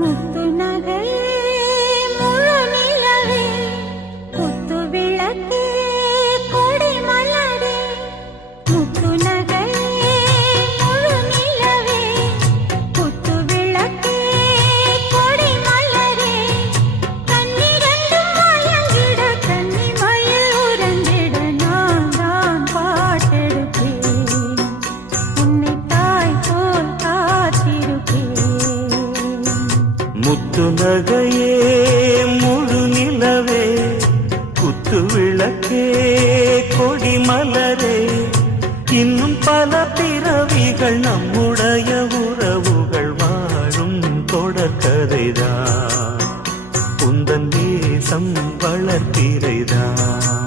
முத்து நகை முழு நிலவே குத்து விளக்கே முத்து நகையே முழு நிலவே குத்து விளக்கே கொடி மலரே. இன்னும் பல பிறவிகள் நம்முடைய உறவுகள் வாழும் தொடர்கதைதான். உந்தன் தேசம் வளர்த்திரைதான்.